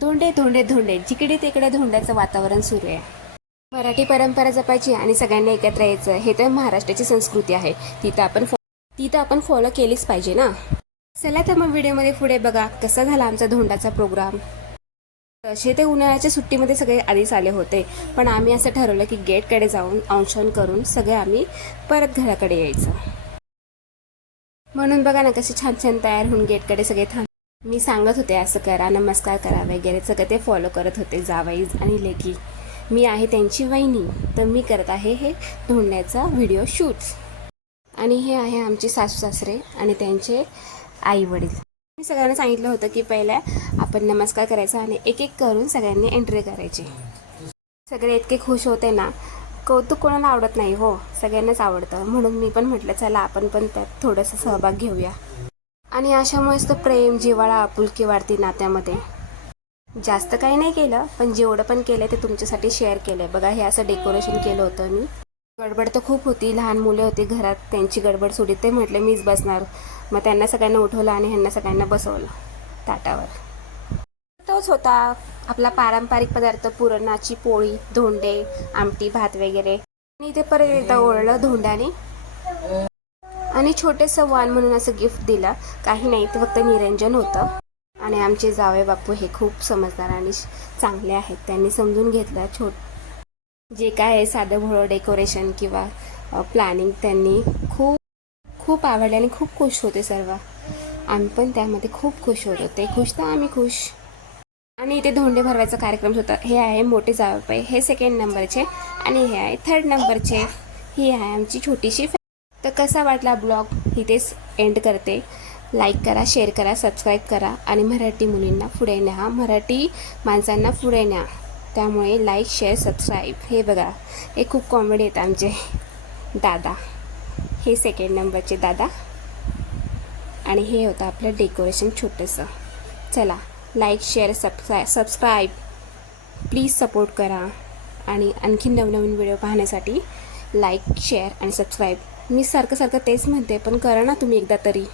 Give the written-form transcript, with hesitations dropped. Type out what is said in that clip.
धोंडे धोंडे धोंडे, जिकडे तिकडे धोंड्याचं वातावरण सुरू आहे. मराठी परंपरा जपायची आणि सगळ्यांनी एकत्र यायचं, हे तर महाराष्ट्राची संस्कृती आहे. ती तर आपण फॉलो केलीच पाहिजे ना. चला तर मग व्हिडिओमध्ये पुढे बघा कसा झाला आमचा धोंडाचा प्रोग्राम. तसे ते उन्हाळ्याच्या सुट्टीमध्ये सगळे आधीच आले होते, पण आम्ही असं ठरवलं की गेटकडे जाऊन औक्षण करून सगळे आम्ही परत घराकडे यायचं. म्हणून बघा ना कसे छान छान तयार होऊन गेटकडे सगळे मी सांगत होते असं करा, नमस्कार करा वगैरे, सगळं ते फॉलो करत होते जावई आणि लेकी. मी आहे त्यांची वहिनी, तर मी करत आहे हे धोंड्याचा व्हिडिओ शूट्स. आणि हे आहे आमचे सासू सासरे आणि त्यांचे आई वडील. मी सगळ्यांना सांगितलं होतं की पहिल्या आपण नमस्कार करायचा आणि एक एक करून सगळ्यांनी एंट्री करायची. सगळे इतके खुश होते ना, कौतुक कोणाला आवडत नाही हो, सगळ्यांनाच आवडतं. म्हणून मी पण म्हटलं चला आपण पण त्यात थोडंसं सहभाग घेऊया. आणि अशामुळेच तर प्रेम, जिव्हाळा, आपुलकी वाढती नात्यामध्ये. जास्त काही नाही केलं, पण जेवढं पण केलं ते तुमच्यासाठी शेअर केलं. बघा हे असं डेकोरेशन केलं होतं मी. गडबड तर खूप होती, लहान मुले होती घरात, त्यांची गडबड सोडीत ते म्हटले मीच बसणार. मग त्यांना सगळ्यांना उठवलं आणि ह्यांना सगळ्यांना बसवलं ताटावर. तोच होता आपला पारंपरिक पदार्थ, पुरणाची पोळी, धोंडे, आमटी, भात वगैरे. आणि ते परत एकदा ओळलं धोंडाने आणि छोटेसं वाण म्हणून असं गिफ्ट दिलं. काही नाही, ते फक्त निरंजन होतं. आणि आमचे जावई बापू हे खूप समजदार आणि चांगले आहेत, त्यांनी समजून घेतलं. जे काय आहे साधं भोळं डेकोरेशन किंवा प्लॅनिंग त्यांनी खूप खूप आवडले आणि खूप खुश होते सर्व. आम्ही पण त्यामध्ये खूप खुश होतो, ते खुश तर आम्ही खुश. आणि इथे धोंडे भरवायचा कार्यक्रम होता. हे आहे मोठे जावई, हे सेकंड नंबरचे आणि हे आहे थर्ड नंबरचे. ही आहे आमची छोटीशी. तर कसा वाटला ब्लॉग इथेच एंड करते. लाईक करा, शेअर करा, सबस्क्राईब करा आणि मराठी मुलींना पुढे न्या, मराठी माणसांना पुढे न्या. त्यामुळे लाईक, शेअर, सबस्क्राईब. हे बघा हे खूप कॉमेडी आहेत आमचे दादा, हे सेकंड नंबरचे दादा. आणि हे होतं आपलं डेकोरेशन छोटंसं. चला like, share, subscribe please support करा. आणि आणखी नवनवीन व्हिडिओ पाहण्यासाठी लाईक, शेअर आणि सबस्क्राईब. मी सारखं तेच म्हणते, पण करा ना तुम्ही एकदा तरी.